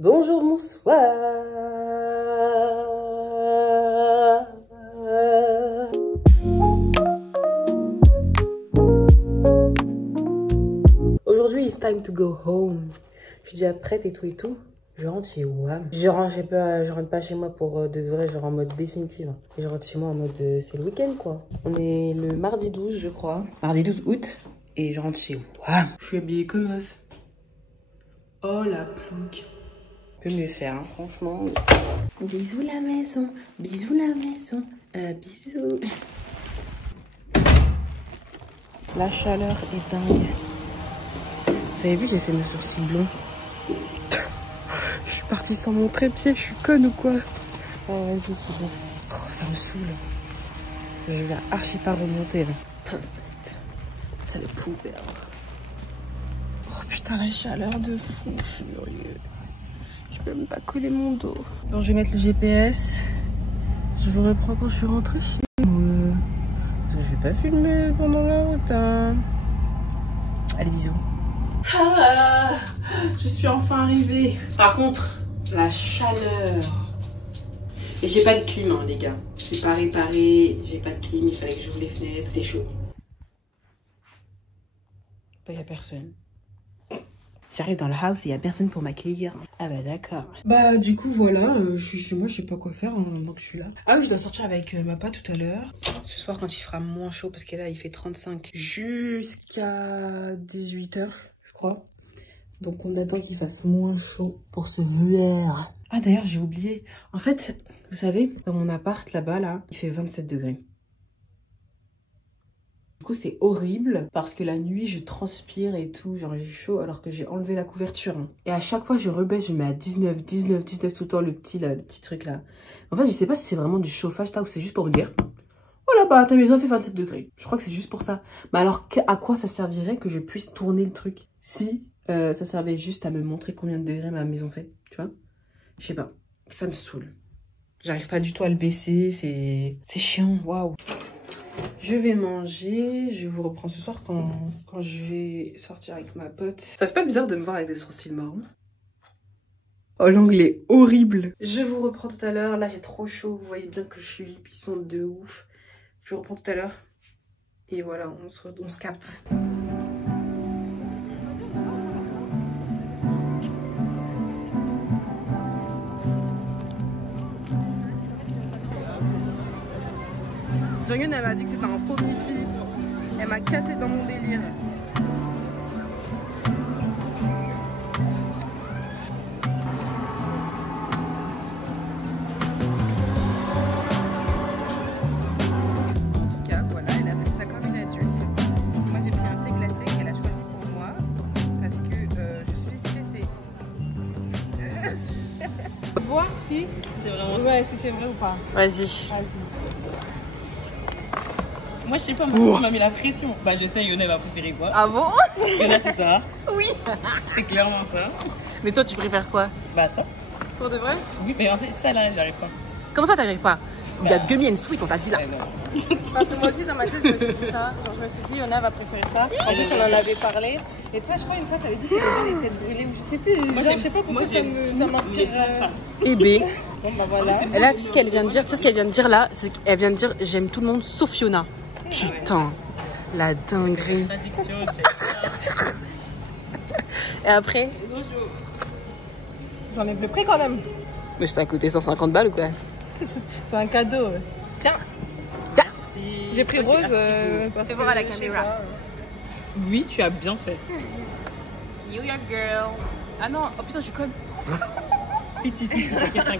Bonjour, bonsoir. Aujourd'hui, it's time to go home. Je suis déjà prête et tout et tout. Je rentre chez WAM. Je rentre pas chez moi pour de vrai, genre en mode définitive. Je rentre chez moi en mode c'est le week-end quoi. On est le mardi 12, je crois. Mardi 12 août. Et je rentre chez WAM. Je suis habillée comme ça. Oh la plouc. Peut mieux faire, hein, franchement. Bisous la maison. Bisous la maison. Bisous. La chaleur est dingue. Vous avez vu, j'ai fait mes sourcils blonds. Je suis partie sans mon trépied, je suis conne ou quoi? Oh vas-y, c'est bon. Oh, ça me saoule. Je vais archi pas remonter là. Perfect. C'est le poubelle. Oh putain, la chaleur de fou furieux. Je peux même pas coller mon dos. Bon, je vais mettre le GPS. Je vous reprends quand je suis rentrée chez moi. Je vais pas filmer pendant la route. Hein. Allez, bisous. Ah, je suis enfin arrivée. Par contre, la chaleur. Et j'ai pas de clim, hein, les gars. J'ai pas réparé, j'ai pas de clim. Il fallait que j'ouvre les fenêtres. C'était chaud. Bah, y a personne. J'arrive dans le house et il n'y a personne pour m'accueillir. Ah bah d'accord. Bah du coup voilà, je suis chez moi, je sais pas quoi faire donc je suis là. Ah oui, je dois sortir avec ma pote tout à l'heure. Ce soir quand il fera moins chaud, parce que là il fait 35 jusqu'à 18 h je crois. Donc on attend qu'il fasse moins chaud pour se voir. Ah d'ailleurs j'ai oublié. En fait, vous savez, dans mon appart là-bas, là, il fait 27 degrés. Du coup, c'est horrible parce que la nuit, je transpire et tout, genre j'ai chaud alors que j'ai enlevé la couverture. Hein. Et à chaque fois, je rebaisse, je mets à 19 tout le temps le petit truc là. En fait, je sais pas si c'est vraiment du chauffage là ou c'est juste pour me dire oh là-bas, ta maison fait 27 degrés. Je crois que c'est juste pour ça. Mais alors, à quoi ça servirait que je puisse tourner le truc si ça servait juste à me montrer combien de degrés ma maison fait, tu vois? Je sais pas, ça me saoule. J'arrive pas du tout à le baisser, c'est chiant, waouh. Je vais manger, je vous reprends ce soir quand je vais sortir avec ma pote. Ça fait pas bizarre de me voir avec des sourcils marrons? Oh, l'angle est horrible. Je vous reprends tout à l'heure, là j'ai trop chaud, vous voyez bien que je suis puissante de ouf. Je vous reprends tout à l'heure. Et voilà, on se capte. Jong-un, elle m'a dit que c'était un faux Miffy. Elle m'a cassé dans mon délire. En tout cas, voilà, elle a pris ça comme une adulte. Moi, j'ai pris un thé glacé qu'elle a choisi pour moi parce que je suis stressée. Voir si c'est vraiment ça. Ouais, si c'est vrai ou pas. Vas-y. Moi je sais pas, moi m'a mis la pression. Bah je sais, Yona va préférer quoi. Ah bon? Yona c'est ça. Oui. C'est clairement ça. Mais toi tu préfères quoi? Bah ça. Pour de vrai? Oui, mais en fait ça là j'arrive pas. Comment ça t'arrives pas? Il y a 2000 sweet, on t'a dit là. Parce que moi aussi dans ma tête je me suis dit ça. Genre je me suis dit Yona va préférer ça. En plus on en avait parlé. Et toi je crois une fois t'avais dit que t'avais des têtes brûlées ou je sais plus. Moi, genre, je sais pas pourquoi ça m'inspire. Et B. Bon bah voilà. Et là, tu sais ce qu'elle vient de dire? Tu sais ce qu'elle vient de dire là? Elle vient de dire j'aime tout le monde sauf Yona. Putain, la dinguerie. Et après? J'en ai plus pris quand même. Mais je t'ai coûté 150 balles ou quoi? C'est un cadeau. Tiens. Tiens. J'ai pris rose parce Fais que voir à la je sais caméra. pas. Oui, tu as bien fait. New York girl. Ah non, oh putain, je suis conne. Si, t'inquiète. Moi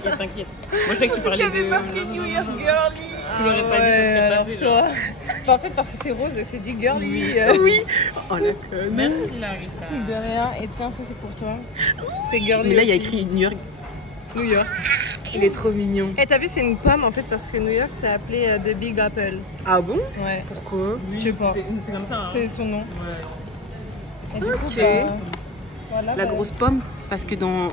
je croyais que tu parlais J'avais de... marqué New York girly. Tu l'aurais pas dit, ça serait passé genre. Bah, en fait parce que c'est rose et c'est du girly. Oui. Oh la conne. Merci Larissa. De rien. Et tiens ça c'est pour toi. C'est girly. Mais là, il y a aussi. écrit New York. New York. Il est trop mignon. Et t'as vu c'est une pomme en fait parce que New York c'est appelé The Big Apple. Ah bon? Ouais. Pourquoi? Je sais pas. C'est comme ça hein. C'est son nom. Ouais. Et du coup, Ok. bah, voilà, La bah, grosse pomme, parce que dans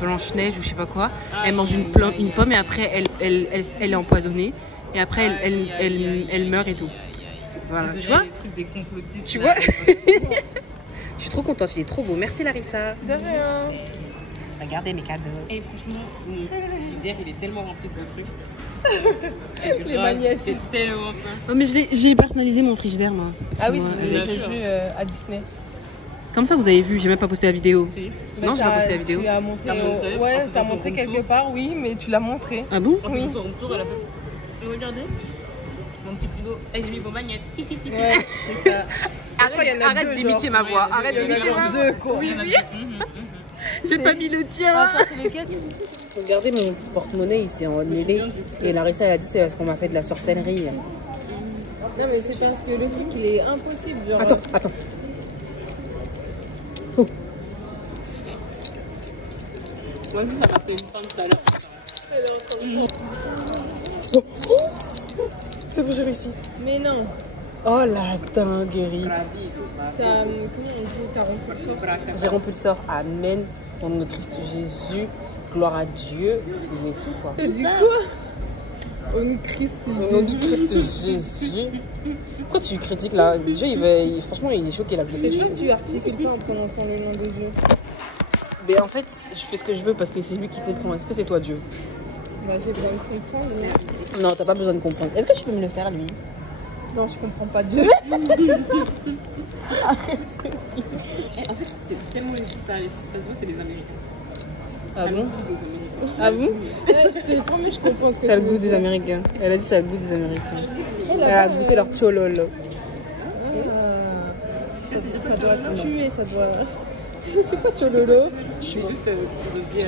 Blanche-Neige ou je sais pas quoi, elle mange une pomme et après elle est empoisonnée et après elle meurt et tout. Voilà, tu vois? Les trucs des complotistes. Tu vois? Je suis trop contente, il est trop beau. Merci Larissa. De rien. Regardez mes cadeaux. Et franchement, mon frigidaire, il est tellement rempli de trucs. Les magnettes. C'est tellement fin. Oh, mais j'ai personnalisé mon frigidaire, moi. Ah oui, Moi, j'ai vu à Disney. Comme ça, vous avez vu, j'ai même pas posté la vidéo. Si. Non, j'ai pas posté la vidéo. Tu as montré, T'as montré, ouais, en t'as faisant montré ton quelque tour. part, oui, mais tu l'as montré. Ah bon? En Oui. plus, son tour, elle a fait. Regardez. Mon petit frigo. Et j'ai mis vos magnettes. Ouais, c'est ça. Arrête d'imiter ma voix. Arrête Il y en d'imiter a ma voix. deux, quoi. J'ai pas mis le tien. Ah, ça, c'est lequel? Regardez, mon porte-monnaie, il s'est emmêlé. Et Larissa, elle a dit c'est parce qu'on m'a fait de la sorcellerie. Non, mais c'est parce que le truc, il est impossible. Genre, Attends. Moi, ça m'a fait une fin tout à l'heure. C'est bon, j'ai réussi. Mais non, Oh la dinguerie. comment on dit, t'as rompu le sort. J'ai rompu le sort. Amen. Au nom de Christ Jésus. Gloire à Dieu. Tout et tout, quoi. T'as dit quoi? Au nom de Christ. Au nom de Christ Jésus. Pourquoi tu critiques là? Dieu, franchement, il est choqué là. C'est toi que tu articules pas en prononçant le nom de Dieu. Mais en fait, je fais ce que je veux parce que c'est lui qui comprend. Est-ce que c'est toi, Dieu? Bah, j'ai besoin de comprendre, mais... Non, t'as pas besoin de comprendre. Est-ce que tu peux me le faire, lui? Non, je comprends pas Dieu. En fait, c'est tellement. Ça se voit, c'est les Américains. Ah bon? Les Américains. Ah bon? Je te promets, je comprends ce que C'est le tu goût veux des dire. Américains. Elle a dit c'est le goût des Américains. Elle là-bas, a goûté leur chololo. Ça doit tuer, ça doit... C'est quoi Chololo? C'est juste, ils ont dit,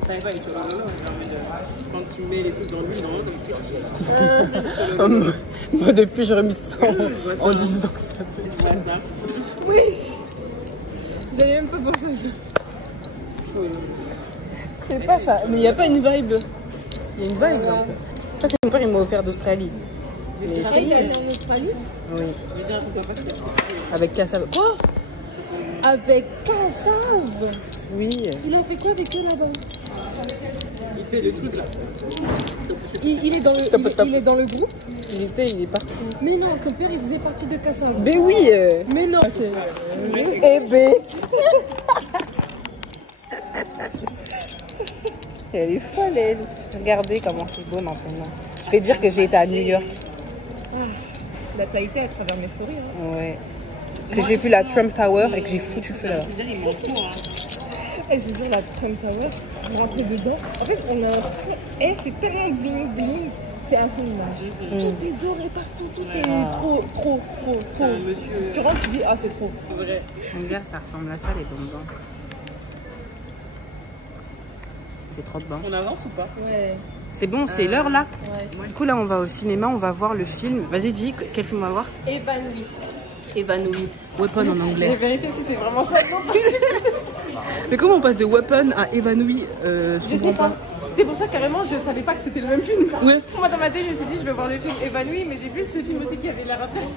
ça savait pas les chololo, quand tu mets les trucs dans l'huile, normalement, ça me fait. Moi, depuis, je remix ça en disant que ça fait. Je vois ça. Wesh! Vous avez même pas pensé à ça. Je sais pas ça, mais il n'y a pas une vibe. Il y a une vibe. Voilà. Ça, c'est mon père, il m'a offert d'Australie. Ah, il est allé en Australie? Oui. Je vais dire à ton papa que t'as fait. Avec cassave. Quoi? Avec Cassave? Oui. Il a fait quoi avec eux là-bas? Il fait le truc là. Il est dans le, il est dans le groupe? Il est parti. Mais non, ton père il faisait partie de Cassave. Mais oui. Mais non! Eh ben. Elle est folle, elle. Regardez comment c'est beau maintenant. Je vais dire que j'ai été à New York. Là, t'as été à travers mes stories. Hein. Ouais. Que j'ai vu la Trump Tower et que j'ai foutu le feu là. Je veux dire, il m'en fout, hein. Et je veux dire, la Trump Tower, je rentrais dedans. En fait, on a l'impression, c'est tellement bling bling. C'est un film image. Tout est doré partout, tout est trop. Monsieur. Tu rentres, tu dis, ah, c'est trop. Vrai. Regarde, ça ressemble à ça les bonbons. C'est trop bon. On avance ou pas? Ouais. C'est bon, c'est l'heure là. Ouais. Du coup là on va au cinéma, on va voir le film. Vas-y dis, quel film on va voir? Évanoui. Évanoui. Weapon en J'ai anglais. vérifié si c'est vraiment ça. Mais comment on passe de Weapon à Évanoui? Je Je sais pas. C'est pour ça carrément je savais pas que c'était le même film. Ouais. Moi dans ma tête je me suis dit je vais voir le film Évanoui mais j'ai vu ce film aussi qui avait l'air à faire.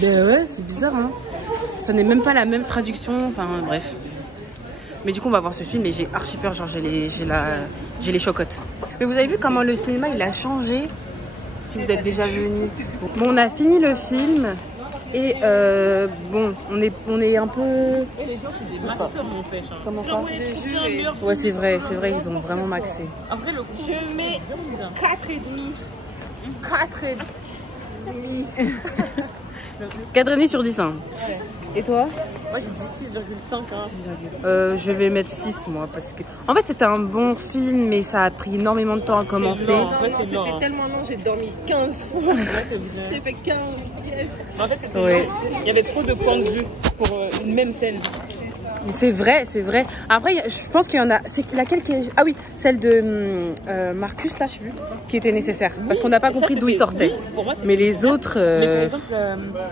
Ben ouais, c'est bizarre hein. Ça n'est même pas la même traduction, enfin bref. Mais du coup on va voir ce film et j'ai archi peur, genre j'ai les chocottes. Mais vous avez vu comment le cinéma il a changé si vous êtes déjà venu. Bon on a fini le film et bon on est un peu... Et les gens, c'est des maxeurs, mon pêche. Hein. Comment ça? J'ai juré. Ouais c'est vrai, ils ont vraiment maxé. Après, le coup, Je mets 4,5. 4,5. 4,5 sur 10 hein. Et toi? moi j'ai dit 6,5. Je vais mettre 6 moi parce que... En fait c'était un bon film mais ça a pris énormément de temps à commencer. lent. Non, Ouais, non, c'est c'était long, hein. tellement long, j'ai dormi 15 fois. Ouais, c'est bien. J'ai fait 15, yes. En fait, c'était Ouais. long. Il y avait trop de points de vue pour une même scène. C'est vrai, c'est vrai. Après, je pense qu'il y en a... C'est laquelle qui est... Ah oui, celle de Marcus, là, je sais plus, qui était nécessaire. Parce qu'on n'a pas Et ça, compris d'où il c'était- sortait. oui, pour moi, c'était Mais les nécessaire. autres... Mais par exemple,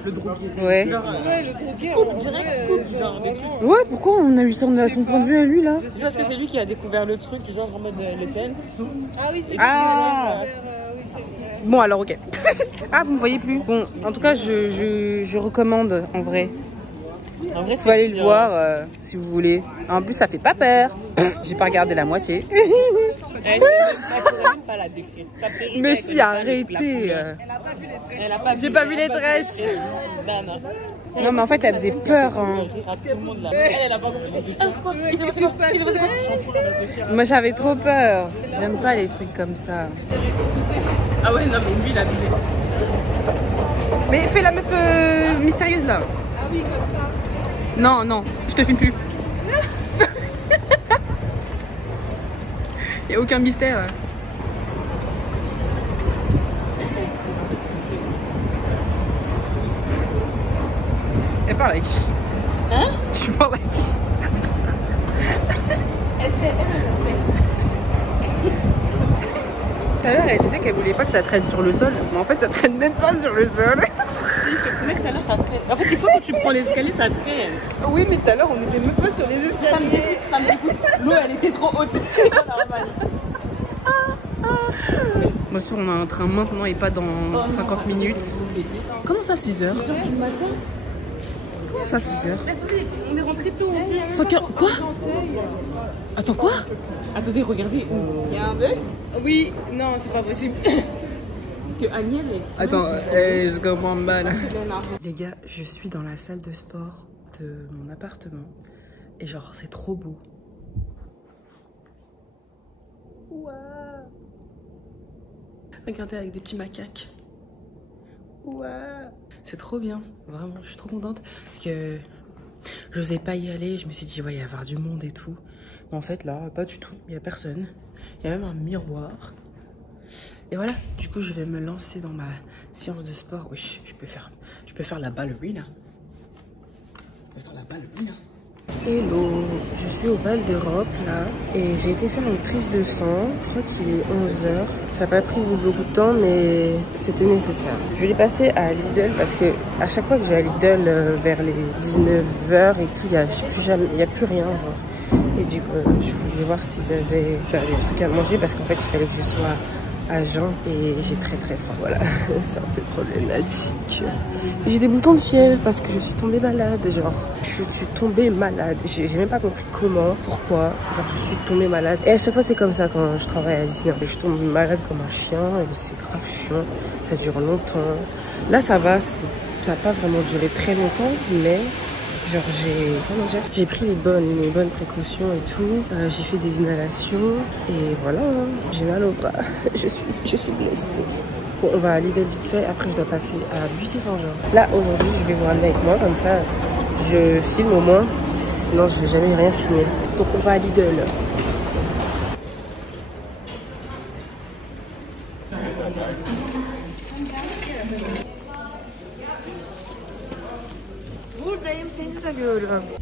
le drogué. Ouais. Genre, Ouais, le drogué, coupe direct, coupe, genre, des vraiment. Ouais, pourquoi on a eu ça, on a son point de vue à lui, là? c'est parce que c'est lui qui a découvert le truc, genre en mode l'Étienne. Ah oui, c'est Ah. oui, c'est vrai. Bon, alors, ok. Ah, vous me voyez plus? Bon, en tout cas, je recommande, en vrai. En vrai, Vous pouvez aller le voir, si vous voulez. En plus, ça fait pas peur. J'ai pas regardé la moitié. Elle pourrait même pas la décrire. Sa perruque Mais avec si, le sable et la arrêtez. couleur. Elle a pas vu J'ai pas vu les tresses. Non, non. Non, mais en fait, elle faisait peur. Hein. Elle a pas compris. Ah, quoi? Il s'est passé quoi? Il s'est passé quoi? Moi, j'avais trop peur. J'aime pas les trucs comme ça. Ah ouais, non, mais lui, il a abusé. Mais fais la meuf mystérieuse là. Ah oui, comme ça. Non, non, je te filme plus. Y a aucun mystère. Elle parle avec qui? Hein? Tu parles avec qui? Tout à l'heure, elle disait qu'elle voulait pas que ça traîne sur le sol. Mais en fait, ça traîne même pas sur le sol. Si, je te promets que tout à l'heure, ça traîne. En fait, des fois, quand tu prends les escaliers, ça traîne. Oui, mais tout à l'heure, on n'était même pas sur les escaliers. Ça me dégoûte. L'eau, elle était trop haute. Bien sûr, on a un train maintenant et pas dans 50 minutes. Comment ça, 6 heures? 6 heures du matin? Comment ça, 6 heures? Attendez, on est rentré tôt. 5 heures? Quoi? Attends, quoi? Attendez, regardez. Il y a un bug? Oui, non, c'est pas possible. Parce que Agnès, elle. Attends, je comprends mal. Les gars, je suis dans la salle de sport de mon appartement. Et genre, c'est trop beau. Wow. Regardez avec des petits macaques. Wow. C'est trop bien, vraiment, je suis trop contente. Parce que je n'osais pas y aller, je me suis dit, ouais, il va y avoir du monde et tout. Mais en fait, là, pas du tout, il n'y a personne. Il y a même un miroir. Et voilà, du coup, je vais me lancer dans ma séance de sport. Oui, je peux faire la ballerina. Je peux faire la ballerina. Hello, je suis au Val d'Europe là et j'ai été faire une prise de sang. Je crois qu'il est 11h. Ça n'a pas pris beaucoup de temps mais c'était nécessaire. Je vais passer à Lidl parce que à chaque fois que je vais à Lidl vers les 19h et tout, il n'y a plus rien. Genre. Et du coup, je voulais voir s'ils avaient des trucs à manger parce qu'en fait, il fallait que je sois à jeun et j'ai très faim. Voilà, c'est un peu problématique. J'ai des boutons de fièvre parce que je suis tombée malade. Genre, je suis tombée malade. J'ai même pas compris comment, pourquoi. Genre, je suis tombée malade. Et à chaque fois, c'est comme ça quand je travaille à Disney. Je tombe malade comme un chien et c'est grave chiant. Ça dure longtemps. Là, ça va. Ça n'a pas vraiment duré très longtemps, mais genre j'ai pris les bonnes précautions et tout. J'ai fait des inhalations et voilà, hein. J'ai mal au bras. je suis blessée. Bon, on va à Lidl vite fait. Après, je dois passer à Bussy-Saint-Jean. Là, aujourd'hui, je vais vous ramener avec moi. Comme ça, je filme au moins. Sinon, je vais jamais rien filmer. Donc, on va à Lidl.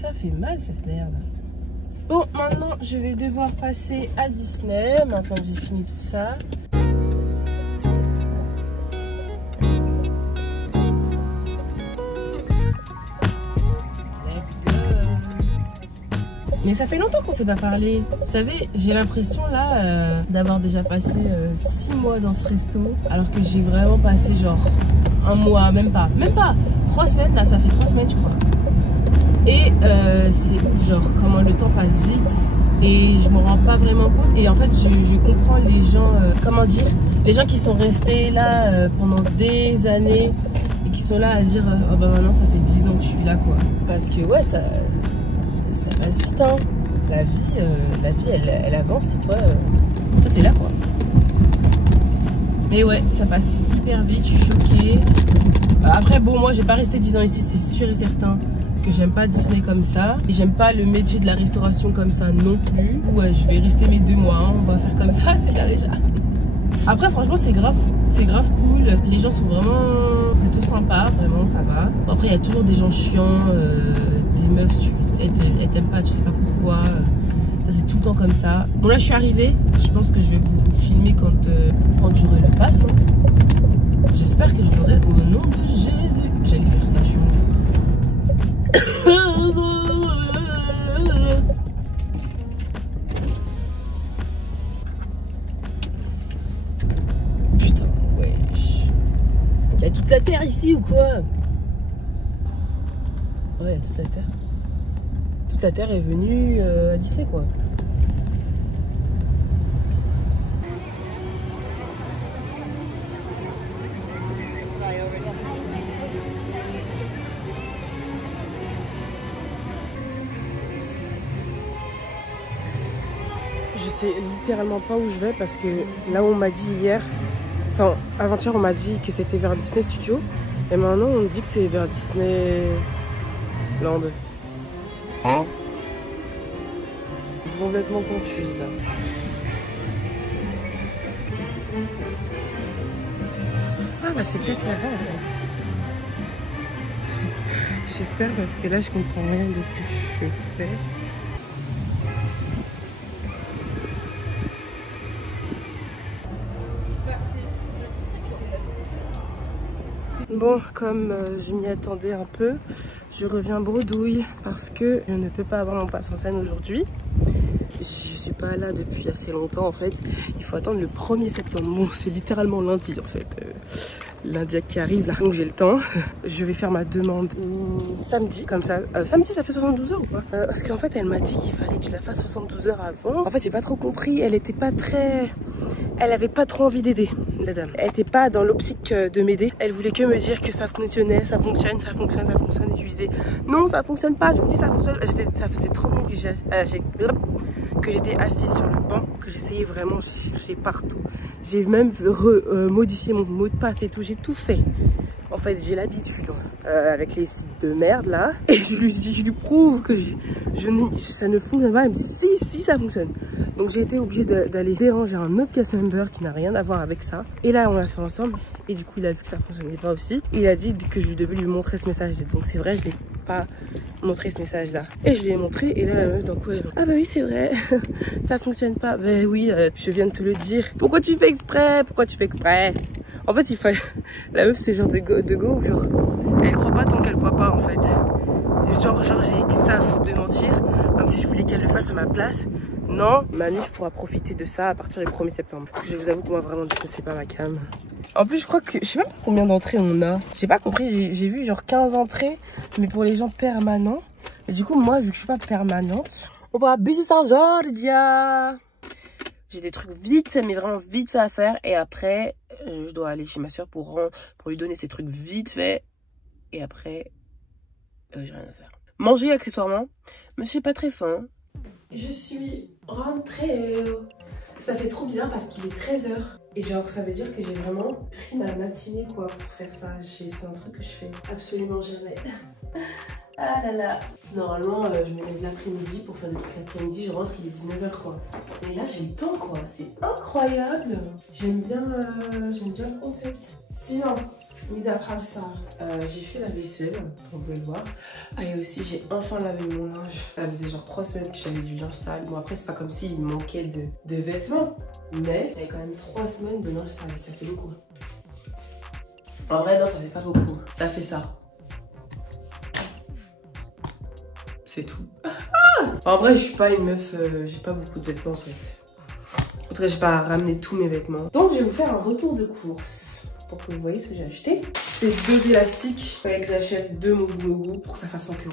Ça fait mal cette merde. Bon, maintenant je vais devoir passer à Disney. Maintenant que j'ai fini tout ça. Let's go. Mais ça fait longtemps qu'on s'est pas parlé. Vous savez, j'ai l'impression là d'avoir déjà passé 6 mois dans ce resto. Alors que j'ai vraiment passé genre un mois, même pas 3 semaines. Là, ça fait 3 semaines je crois. Et c'est ouf, genre comment le temps passe vite et je me rends pas vraiment compte. Et en fait je comprends les gens, comment dire, les gens qui sont restés là pendant des années et qui sont là à dire oh bah maintenant ça fait 10 ans que je suis là quoi. Parce que ouais, ça passe vite hein. La vie elle avance et toi t'es là quoi. Mais ouais, ça passe hyper vite, je suis choquée. Après bon, moi j'ai pas resté 10 ans ici, c'est sûr et certain que j'aime pas Disney comme ça et j'aime pas le métier de la restauration comme ça non plus. Ouais, je vais rester mes 2 mois, hein. On va faire comme ça, c'est bien déjà. Après franchement c'est grave cool, les gens sont vraiment plutôt sympas, vraiment ça va. Après il y a toujours des gens chiants, des meufs, elles t'aiment pas, tu sais pas pourquoi, ça c'est tout le temps comme ça. Bon là je suis arrivée, je pense que je vais vous filmer quand j'aurai le pass hein. J'espère que je l'aurai au nom de Jésus. J'allais faire ça, je suis ouf. Putain, wesh. Il y a toute la terre ici ou quoi? Ouais, il y a toute la terre. Toute la terre est venue à Disney quoi. Je sais littéralement pas où je vais parce que là où on m'a dit hier, enfin avant-hier on m'a dit que c'était vers Disney Studio et maintenant on me dit que c'est vers Disneyland. Hein? Je suis complètement confuse là. Ah bah c'est peut-être là-bas en fait. J'espère parce que là je comprends rien de ce que je fais. Bon, comme je m'y attendais un peu, je reviens bredouille parce que je ne peux pas avoir mon pass en scène aujourd'hui. Je suis pas là depuis assez longtemps en fait. Il faut attendre le 1er septembre. Bon, c'est littéralement lundi en fait. Lundi qui arrive là, donc j'ai le temps. Je vais faire ma demande samedi, comme ça. Samedi ça fait 72 heures ou quoi? Parce qu'en fait elle m'a dit qu'il fallait que je la fasse 72 heures avant. En fait j'ai pas trop compris, elle était pas très... Elle avait pas trop envie d'aider, la dame. Elle était pas dans l'optique de m'aider. Elle voulait que me dire que ça fonctionnait, ça fonctionne, ça fonctionne, ça fonctionne. Et je lui disais non ça fonctionne pas, je vous dis ça fonctionne. Ça faisait 30 minutes que j'étais assise sur le banc, que j'essayais vraiment, j'ai cherché partout. J'ai même modifié mon mot de passe et tout, j'ai tout fait. En fait, j'ai l'habitude avec les sites de merde là. Et je lui prouve que ça ne fonctionne pas. Elle me dit si, ça fonctionne. Donc j'ai été obligée d'aller déranger un autre cast member qui n'a rien à voir avec ça. Et là, on l'a fait ensemble. Et du coup, il a vu que ça fonctionnait pas aussi. Il a dit que je devais lui montrer ce message. Donc c'est vrai, je l'ai pas montré ce message là. Et je lui ai montré. Et là, la meuf d'un coup, elle dit ah bah oui, c'est vrai, ça fonctionne pas. Ben oui, je viens de te le dire. Pourquoi tu fais exprès? Pourquoi tu fais exprès? En fait, il fallait... La meuf, c'est genre de go où genre... Elle croit pas tant qu'elle voit pas, en fait. Genre j'ai que ça à foutre de mentir. Comme si je voulais qu'elle le fasse à ma place. Non, ma mif pourra profiter de ça à partir du 1er septembre. Je vous avoue que moi, vraiment, c'est pas ma cam. En plus, je crois que... Je sais même pas combien d'entrées on a. J'ai pas compris. J'ai vu genre 15 entrées. Mais pour les gens permanents. Et du coup, moi, vu que je suis pas permanente... On va à Bussy Saint-Georgia. J'ai des trucs vite, mais vraiment vite fait à faire. Et après, je dois aller chez ma soeur pour lui donner ses trucs vite fait. Et après, j'ai rien à faire. Manger accessoirement, mais j'ai pas très faim. Je suis rentrée. Ça fait trop bizarre parce qu'il est 13 h. Et genre, ça veut dire que j'ai vraiment pris ma matinée quoi pour faire ça. C'est un truc que je fais absolument jamais. Ah là là. Normalement, je me lève l'après-midi pour faire des trucs l'après-midi. Je rentre, il est 19 h quoi. Et là, j'ai le temps quoi. C'est incroyable. J'aime bien le concept. Sinon, mis à part ça, j'ai fait la vaisselle, comme vous pouvez le voir. Ah, et aussi, j'ai enfin lavé mon linge. Ça faisait genre 3 semaines que j'avais du linge sale. Bon, après, c'est pas comme s'il manquait de vêtements. Mais j'avais quand même 3 semaines de linge sale. Ça fait beaucoup. En vrai, non, ça fait pas beaucoup. Ça fait ça. C'est tout. En vrai, je suis pas une meuf, j'ai pas beaucoup de vêtements en fait. En tout cas, j'ai pas ramené tous mes vêtements. Donc, je vais vous faire un retour de course pour que vous voyez ce que j'ai acheté. C'est 2 élastiques. Il fallait que j'achète 2 Mogu pour que ça fasse 5 €.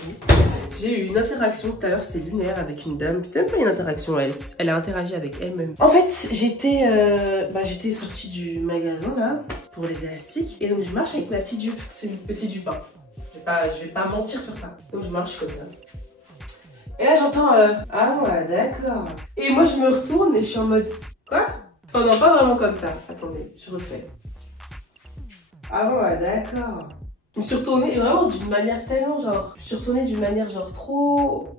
J'ai eu une interaction tout à l'heure, c'était lunaire avec une dame. C'était même pas une interaction, elle a interagi avec elle-même. En fait, j'étais sortie du magasin là pour les élastiques. Et donc, je marche avec ma petite jupe. C'est une petite jupe. Hein. Je vais pas mentir sur ça. Donc, je marche comme ça. Et là j'entends ah ouais d'accord. Et moi je me retourne et je suis en mode quoi? Enfin non pas vraiment comme ça. Attendez, je refais. Ah ouais d'accord. Je me suis retournée vraiment d'une manière tellement genre... Je me suis retournée d'une manière genre trop...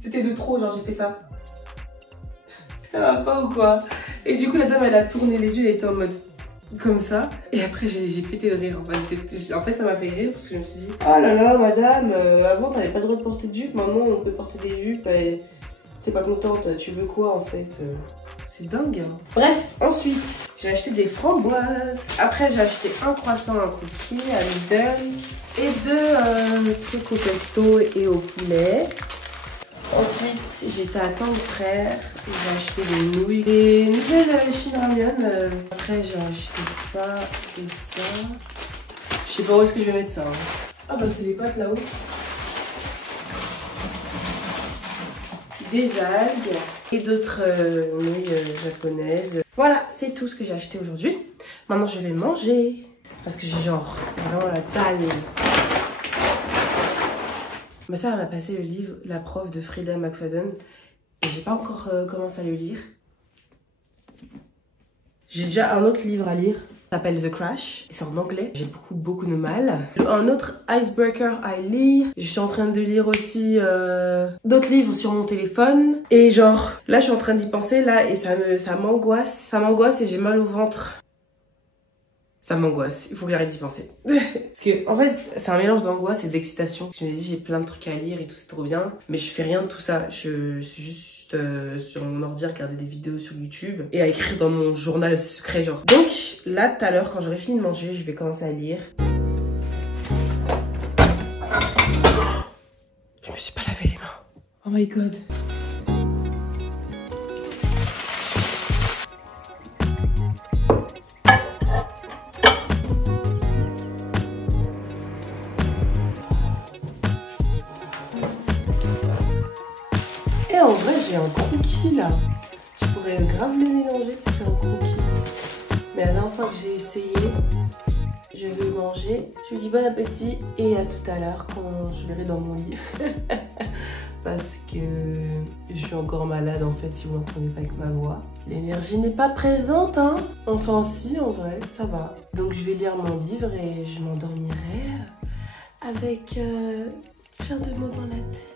C'était de trop genre j'ai fait ça. Ça va pas ou quoi? Et du coup la dame elle a tourné les yeux, elle était en mode... comme ça. Et après j'ai pété de rire. En fait ça m'a fait rire parce que je me suis dit oh là là madame, avant t'avais pas le droit de porter de jupe, maintenant on peut porter des jupes et t'es pas contente, tu veux quoi en fait? C'est dingue hein. Bref, ensuite j'ai acheté des framboises. Après j'ai acheté un croissant, un cookie à Lidl et 2 trucs au pesto et au poulet. Ensuite, j'étais à Tang Frère, j'ai acheté des nouilles, des nouvelles Shin-Ramyeon. Après, j'ai acheté ça et ça. Je sais pas où est-ce que je vais mettre ça. Hein. Ah bah c'est les pâtes là-haut. Des algues et d'autres nouilles japonaises. Voilà, c'est tout ce que j'ai acheté aujourd'hui. Maintenant, je vais manger parce que j'ai genre vraiment la dalle. Ma soeur m'a passé le livre La prof de Frida McFadden et j'ai pas encore commencé à le lire. J'ai déjà un autre livre à lire. Ça s'appelle The Crash. C'est en anglais. J'ai beaucoup de mal. Un autre Icebreaker à lire. Je suis en train de lire aussi d'autres livres sur mon téléphone. Et genre, là je suis en train d'y penser là et ça m'angoisse. Ça m'angoisse et j'ai mal au ventre. Ça m'angoisse, il faut que j'arrête d'y penser. Parce que, en fait, c'est un mélange d'angoisse et d'excitation. Je me dis, j'ai plein de trucs à lire et tout, c'est trop bien. Mais je fais rien de tout ça. Je suis juste sur mon ordi à regarder des vidéos sur YouTube et à écrire dans mon journal secret, genre. Donc, là, tout à l'heure, quand j'aurai fini de manger, je vais commencer à lire. Je me suis pas lavé les mains. Oh my god. En vrai, j'ai un croquis là. Je pourrais grave le mélanger pour faire un croquis. Mais la dernière fois que j'ai essayé, je veux manger. Je me dis bon appétit et à tout à l'heure quand je verrai dans mon lit. Parce que je suis encore malade en fait si vous m'entendez pas avec ma voix. L'énergie n'est pas présente hein. Enfin si en vrai, ça va. Donc je vais lire mon livre et je m'endormirai avec plein de mots dans la tête.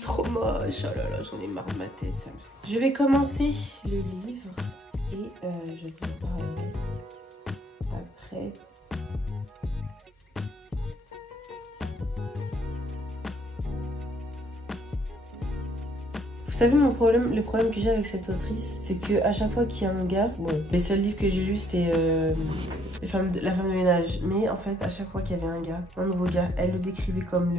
Trop moche, oh là là, j'en ai marre de ma tête. Ça me... Je vais commencer le livre et je vous parlerai après. Vous savez mon problème, le problème que j'ai avec cette autrice, c'est que à chaque fois qu'il y a un gars, bon, les seuls livres que j'ai lus c'était la femme de ménage, mais en fait à chaque fois qu'il y avait un gars, un nouveau gars, elle le décrivait comme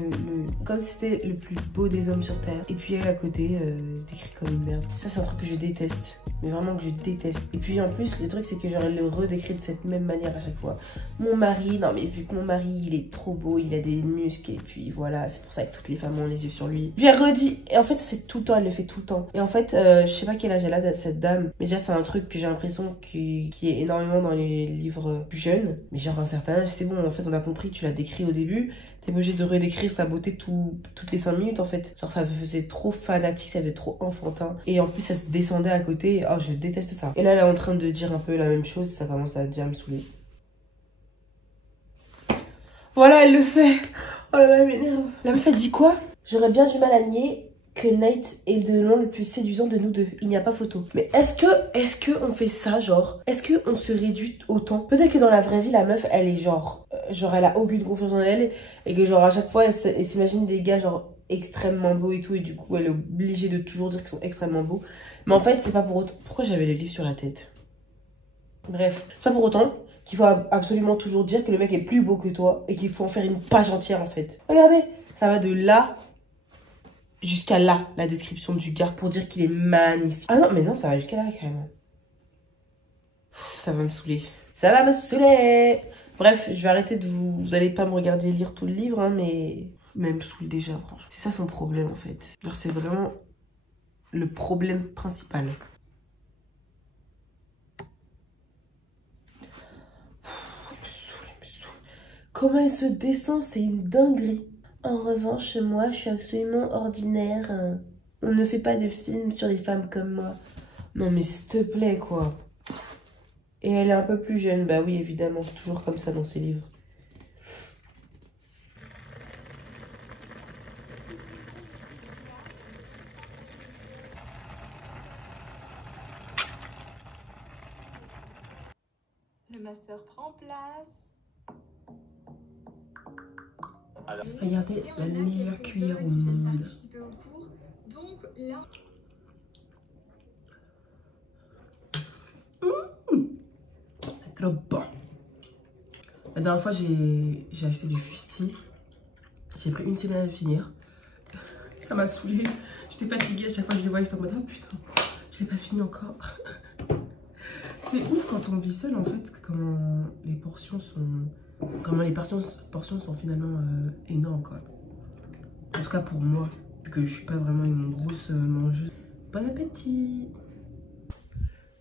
comme si c'était le plus beau des hommes sur terre. Et puis elle à côté, se décrit comme une merde. Ça c'est un truc que je déteste, mais vraiment que je déteste. Et puis en plus le truc c'est que genre elle le redécrit de cette même manière à chaque fois. Mon mari, non mais vu que mon mari il est trop beau, il a des muscles et puis voilà, c'est pour ça que toutes les femmes ont les yeux sur lui. Puis elle redit, et en fait c'est tout le temps, elle le fait tout le temps. Et en fait, je sais pas quel âge elle a cette dame, mais déjà c'est un truc que j'ai l'impression qui est énormément dans les livres plus jeunes. Mais genre à un certain âge, c'est bon, en fait on a compris, tu l'as décrit au début, t'es obligé de redécrire sa beauté toutes les 5 minutes en fait. Genre ça faisait trop fanatique, ça faisait trop enfantin. Et en plus ça se descendait à côté, oh je déteste ça. Et là elle est en train de dire un peu la même chose, ça commence à déjà me saouler. Voilà, elle le fait. Oh là là, elle m'énerve. La meuf elle dit quoi? J'aurais bien du mal à nier que Nate est de loin le plus séduisant de nous deux. Il n'y a pas photo. Mais est-ce que on fait ça, genre? Est-ce qu'on se réduit autant? Peut-être que dans la vraie vie, la meuf, elle est genre elle a aucune confiance en elle. Et que genre à chaque fois, elle s'imagine des gars genre extrêmement beaux et tout. Et du coup, elle est obligée de toujours dire qu'ils sont extrêmement beaux. Mais en fait, c'est pas pour autant... Pourquoi j'avais le livre sur la tête? Bref, c'est pas pour autant qu'il faut absolument toujours dire que le mec est plus beau que toi. Et qu'il faut en faire une page entière, en fait. Regardez, ça va de là... jusqu'à là, la description du gars pour dire qu'il est magnifique. Ah non, mais non, ça va jusqu'à là, carrément. Ça va me saouler. Ça va me saouler. Bref, je vais arrêter de vous allez pas me regarder lire tout le livre, hein, mais... Même me saoule déjà, franchement. C'est ça son problème, en fait. Genre, c'est vraiment le problème principal. Il me saoule. Comment il se descend, c'est une dinguerie. En revanche, moi, je suis absolument ordinaire. On ne fait pas de film sur les femmes comme moi. Non, mais s'il te plaît, quoi. Et elle est un peu plus jeune. Bah oui, évidemment, c'est toujours comme ça dans ces livres. Le masseur prend place. Regardez la meilleure cuillère au monde. Donc là... C'est trop bon. La dernière fois, j'ai acheté du fusti. J'ai pris une semaine à le finir. Ça m'a saoulée. J'étais fatiguée. À chaque fois que je les voyais, j'étais en mode oh putain, je l'ai pas fini encore. C'est ouf quand on vit seul en fait, comment les portions sont finalement énormes quoi. En tout cas pour moi, vu que je suis pas vraiment une grosse mangeuse. Bon appétit.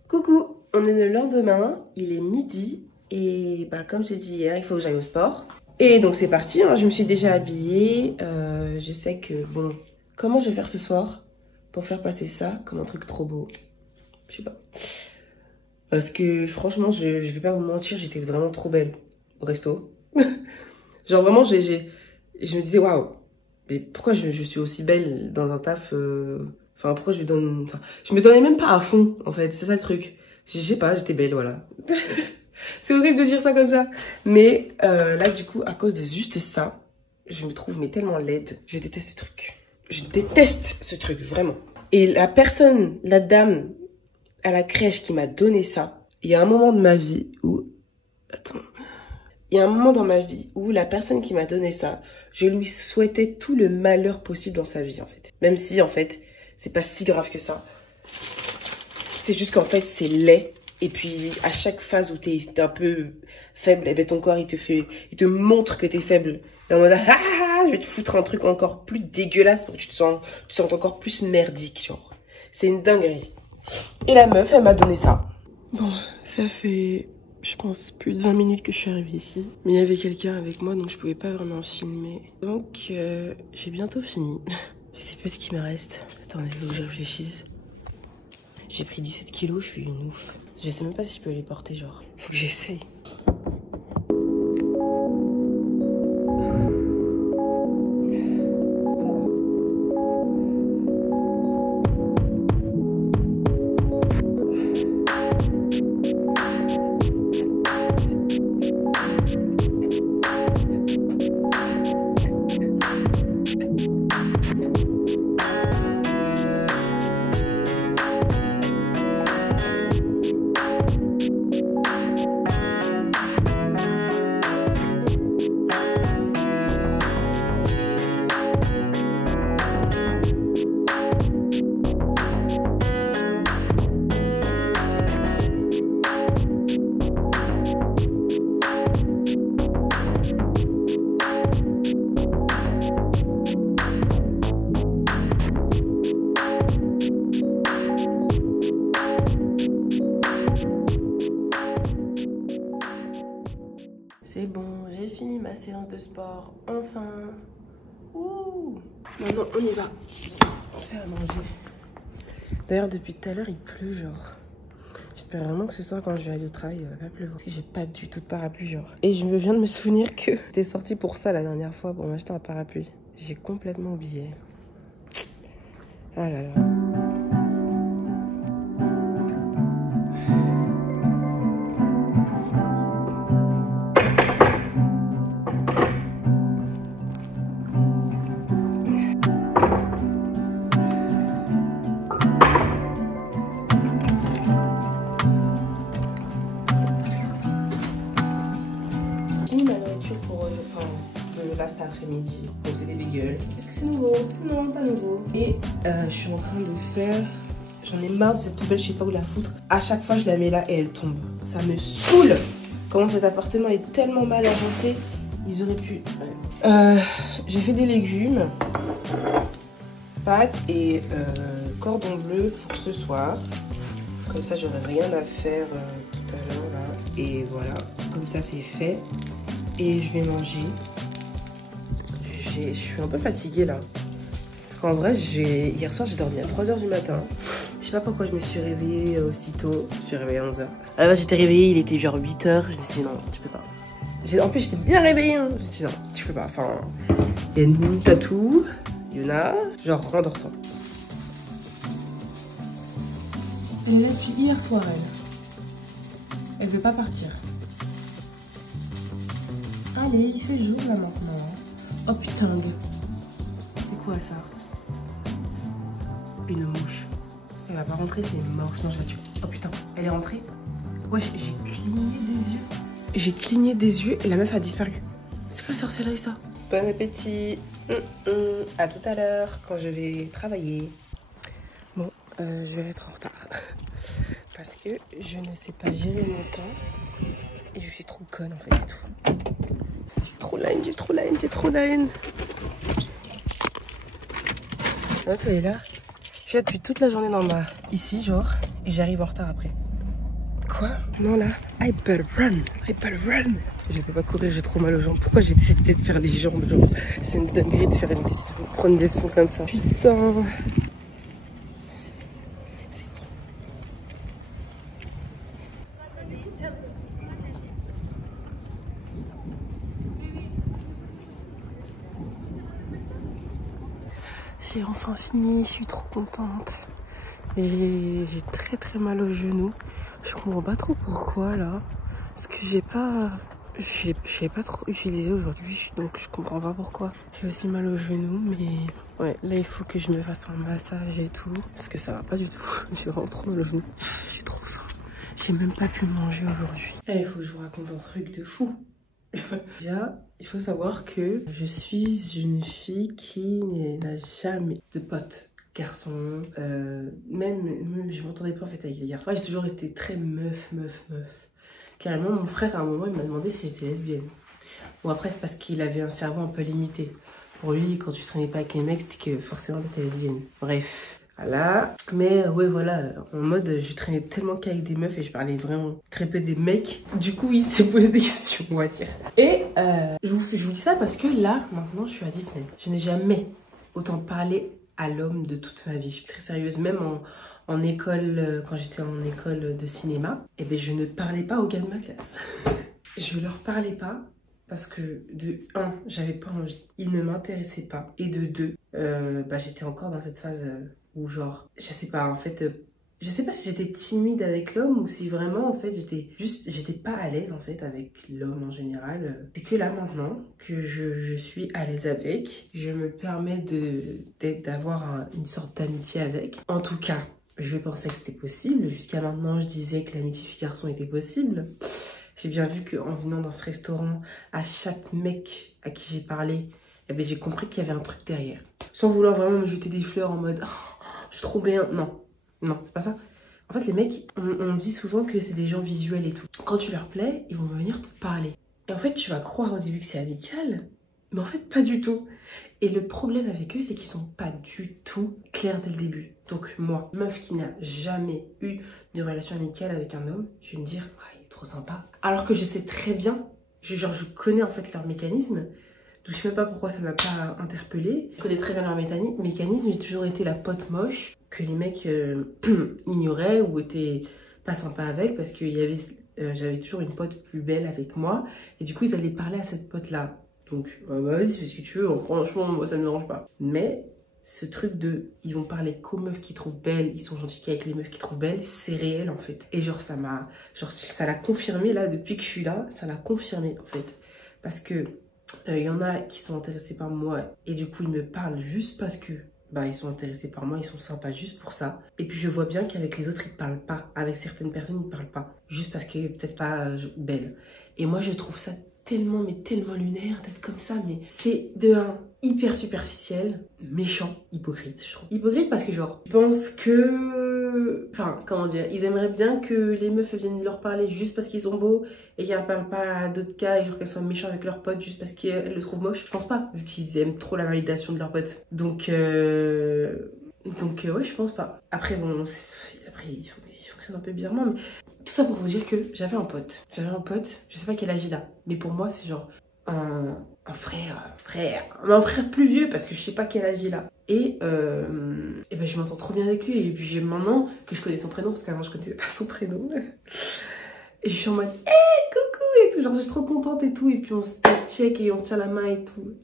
Coucou, on est le lendemain, il est midi et bah comme j'ai dit hier, il faut que j'aille au sport. Et donc c'est parti, hein, je me suis déjà habillée, je sais que bon, comment je vais faire ce soir? pour faire passer ça comme un truc trop beau. Je sais pas. Parce que franchement, je vais pas vous mentir, j'étais vraiment trop belle au resto. Genre vraiment, je me disais, waouh, mais pourquoi je suis aussi belle dans un taf Enfin, pourquoi je me donne... Enfin, je me donnais même pas à fond, en fait, c'est ça le truc. Je sais pas, j'étais belle, voilà. C'est horrible de dire ça comme ça. Mais là, du coup, à cause de juste ça, je me trouve mais tellement laide. Je déteste ce truc. Je déteste ce truc, vraiment. Et la personne, la dame à la crèche qui m'a donné ça, il y a un moment de ma vie où... Attends... Il y a un moment dans ma vie où la personne qui m'a donné ça, je lui souhaitais tout le malheur possible dans sa vie, en fait. Même si, en fait, c'est pas si grave que ça. C'est juste qu'en fait, c'est laid. Et puis, à chaque phase où t'es un peu faible, eh ben, ton corps, il te montre que t'es faible. Et en mode, ah, je vais te foutre un truc encore plus dégueulasse pour que tu te sentes encore plus merdique, genre. C'est une dinguerie. Et la meuf, elle m'a donné ça. Bon, ça fait... Je pense plus de 20 minutes que je suis arrivée ici. Mais il y avait quelqu'un avec moi, donc je pouvais pas vraiment filmer. Donc, j'ai bientôt fini. Je sais pas ce qu'il me reste. Attendez, faut que je réfléchisse. J'ai pris 17 kilos, je suis une ouf. Je sais même pas si je peux les porter, genre. Faut que j'essaye. C'est bon, j'ai fini ma séance de sport, enfin. Ouh. Maintenant, on y va. On fait à manger. D'ailleurs, depuis tout à l'heure, il pleut, genre. J'espère vraiment que ce soir, quand je vais aller au travail, il va pas pleuvoir. Parce que j'ai pas du tout de parapluie, genre. Et je viens de me souvenir que j'étais sortie pour ça la dernière fois, pour m'acheter un parapluie. J'ai complètement oublié. Ah là là. Cet après-midi, donc c'est des bagels. Est-ce que c'est nouveau? Non, pas nouveau. Et je suis en train de faire, j'en ai marre de cette poubelle, je sais pas où la foutre. À chaque fois je la mets là et elle tombe. Ça me saoule. Comment cet appartement est tellement mal agencé. Ils auraient pu... j'ai fait des légumes, pâtes et cordon bleu pour ce soir. Comme ça j'aurai rien à faire tout à l'heure là. Et voilà, comme ça c'est fait. Et je vais manger. Je suis un peu fatiguée là. Parce qu'en vrai, hier soir, j'ai dormi à 3 h du matin. Je sais pas pourquoi je me suis réveillée aussitôt. Je me suis réveillée à 11 h. À la base, j'étais réveillée, il était genre 8 h. Je me suis dit non, tu peux pas. En plus, j'étais bien réveillée. Hein. Je me suis dit non, tu peux pas. Enfin, il y a une limite à tout. Yuna, genre, rendors-toi. Elle est là depuis hier soir, elle. Elle veut pas partir. Allez, il fait jour là maintenant. Oh putain, c'est quoi ça? Une mouche. Elle va pas rentrer, c'est une mouche. Non, je la tue. Oh putain, elle est rentrée. Wesh, j'ai cligné des yeux. J'ai cligné des yeux et la meuf a disparu. C'est quoi le sorcellerie ça? Bon appétit. À tout à l'heure quand je vais travailler. Bon, je vais être en retard. Parce que je ne sais pas gérer mon temps. Et je suis trop conne en fait, c'est tout. J'ai trop la haine. La meuf elle est là. Je suis là depuis toute la journée ici genre, et j'arrive en retard après. Quoi? Non là, I better run. Je peux pas courir, j'ai trop mal aux jambes. Pourquoi j'ai décidé de faire les jambes genre? C'est une dinguerie de prendre des sons comme ça. Putain. J'ai enfin fini, je suis trop contente. J'ai très mal au genou. Je comprends pas trop pourquoi là. Parce que j'ai pas trop utilisé aujourd'hui, donc je comprends pas pourquoi. J'ai aussi mal au genou, mais ouais, là il faut que je me fasse un massage et tout. Parce que ça va pas du tout. J'ai vraiment trop mal au genou. J'ai trop faim. J'ai même pas pu manger aujourd'hui. Et il faut que je vous raconte un truc de fou. Déjà, il faut savoir que je suis une fille qui n'a jamais de potes garçons. Même je m'entendais pas en fait avec les garçons. J'ai toujours été très meuf. Carrément, mon frère à un moment il m'a demandé si j'étais lesbienne. Bon après c'est parce qu'il avait un cerveau un peu limité. Pour lui, quand tu traînais pas avec les mecs, c'était que forcément t'étais lesbienne. Bref. Voilà, mais ouais voilà, en mode je traînais tellement qu'avec des meufs et je parlais vraiment très peu des mecs. Du coup il s'est posé des questions on va dire. Et je vous dis ça parce que là maintenant je suis à Disney. Je n'ai jamais autant parlé à l'homme de toute ma vie. Je suis très sérieuse, même en école, quand j'étais en école de cinéma, et ben je ne parlais pas aux gars de ma classe. Je leur parlais pas. Parce que de 1, j'avais pas envie, ils ne m'intéressaient pas. Et de 2, j'étais encore dans cette phase où genre, je sais pas, en fait, je sais pas si j'étais timide avec l'homme ou si vraiment, en fait, j'étais pas à l'aise, en fait, avec l'homme en général. C'est que là, maintenant, que je suis à l'aise avec, je me permets d'avoir une sorte d'amitié avec. En tout cas, je pensais que c'était possible. Jusqu'à maintenant, je disais que l'amitié fille-garçon était possible. J'ai bien vu qu'en venant dans ce restaurant, à chaque mec à qui j'ai parlé, eh ben, j'ai compris qu'il y avait un truc derrière. Sans vouloir vraiment me jeter des fleurs en mode oh, « je suis trop bien ». Non, c'est pas ça. En fait, les mecs, on dit souvent que c'est des gens visuels et tout. Quand tu leur plais, ils vont venir te parler. Et en fait, tu vas croire au début que c'est amical, mais en fait, pas du tout. Et le problème avec eux, c'est qu'ils sont pas du tout clairs dès le début. Donc moi, meuf qui n'a jamais eu de relation amicale avec un homme, je vais me dire « ouais, trop sympa ». Alors que je sais très bien, je connais en fait leur mécanisme, donc je sais même pas pourquoi ça m'a pas interpellée. Je connais très bien leur mécanisme, j'ai toujours été la pote moche que les mecs ignoraient ou étaient pas sympas avec parce que j'avais toujours une pote plus belle avec moi et du coup ils allaient parler à cette pote là. Donc vas-y fais ce que tu veux, franchement moi ça me dérange pas. Mais ce truc de ils vont parler qu'aux meufs qu'ils trouvent belles, ils sont gentils qu'avec les meufs qu'ils trouvent belles, c'est réel en fait. Et genre ça l'a confirmé là depuis que je suis là, ça l'a confirmé en fait. Parce que il y en a qui sont intéressés par moi et du coup ils me parlent juste parce que ils sont intéressés par moi, ils sont sympas juste pour ça. Et puis je vois bien qu'avec les autres ils parlent pas, avec certaines personnes ils parlent pas, juste parce que peut-être pas belle. Et moi je trouve ça tellement lunaire d'être comme ça, mais c'est de un hyper superficiel, méchant, hypocrite je trouve. Hypocrite parce que genre, je pense que, enfin comment dire, ils aimeraient bien que les meufs viennent leur parler juste parce qu'ils sont beaux et qu'elles ne parlent pas à d'autres cas et genre qu'elles soient méchantes avec leurs potes juste parce qu'elles le trouvent moche. Je pense pas, vu qu'ils aiment trop la validation de leurs potes. Donc ouais, je pense pas. Après bon, il fonctionne un peu bizarrement, mais tout ça pour vous dire que j'avais un pote, je sais pas quel âge il a, mais pour moi c'est genre un frère, mais un frère plus vieux parce que je sais pas quel âge il a. Et je m'entends trop bien avec lui et puis j'ai maintenant que je connais son prénom parce qu'avant je connaissais pas son prénom. Et je suis en mode coucou et tout, genre je suis trop contente et tout et puis on se check et on se tient la main et tout.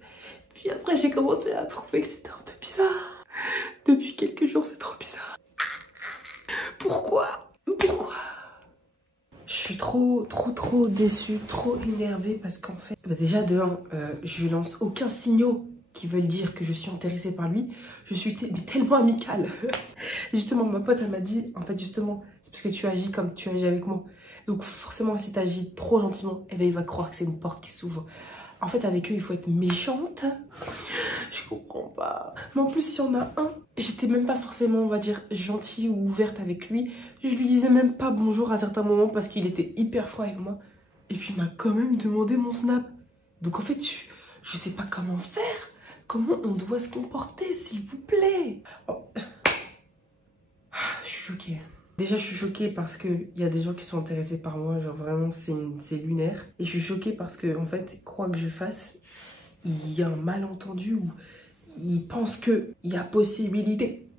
Puis après j'ai commencé à trouver que c'était un peu bizarre. Depuis quelques jours c'est trop bizarre. Pourquoi je suis trop déçue, trop énervée parce qu'en fait, déjà de 1, je lui lance aucun signal qui veulent dire que je suis intéressée par lui. Je suis tellement amicale. Justement, ma pote, elle m'a dit, en fait, justement, c'est parce que tu agis comme tu agis avec moi. Donc forcément, si tu agis trop gentiment, il va croire que c'est une porte qui s'ouvre. En fait, avec eux, il faut être méchante. Je comprends pas. Mais en plus, s'il y en a un, j'étais même pas forcément, on va dire, gentille ou ouverte avec lui. Je lui disais même pas bonjour à certains moments parce qu'il était hyper froid avec moi. Et puis, il m'a quand même demandé mon snap. Donc, en fait, je sais pas comment faire. Comment on doit se comporter, s'il vous plaît? Oh. Je suis choquée. Déjà, je suis choquée parce qu'il y a des gens qui sont intéressés par moi. Genre, vraiment, c'est lunaire. Et je suis choquée parce que, en fait, quoi que je fasse, il y a un malentendu où ils pensent qu'il y a possibilité.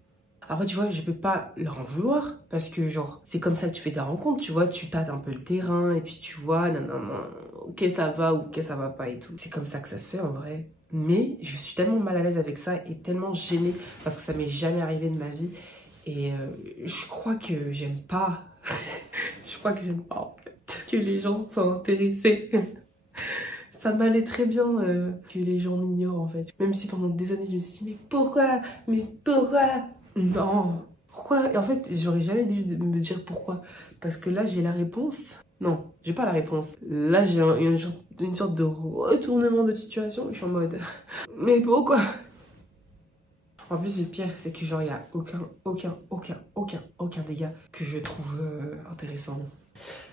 Après, tu vois, je peux pas leur en vouloir parce que, genre, c'est comme ça que tu fais ta rencontre, tu vois. Tu tâtes un peu le terrain et puis tu vois, non, ok, ça va ou ok, ça va pas et tout. C'est comme ça que ça se fait, en vrai. Mais je suis tellement mal à l'aise avec ça et tellement gênée parce que ça m'est jamais arrivé de ma vie. Et je crois que j'aime pas. Je crois que j'aime pas en fait que les gens soient intéressés. Ça m'allait très bien que les gens m'ignorent en fait. Même si pendant des années je me suis dit mais pourquoi? Mais pourquoi? Non. Pourquoi? Et en fait j'aurais jamais dû me dire pourquoi. Parce que là j'ai la réponse. Non, j'ai pas la réponse. Là j'ai une sorte de retournement de situation et je suis en mode mais pourquoi? En plus le pire c'est que genre il y a aucun dégât que je trouve intéressant.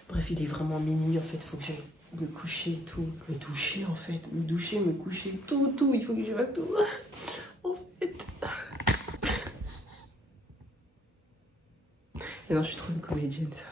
Bref il est vraiment minuit en fait, faut que j'aille me coucher et tout. Me doucher en fait, me doucher, me coucher, tout, il faut que je fasse tout. En fait. Et non je suis trop une comédienne ça.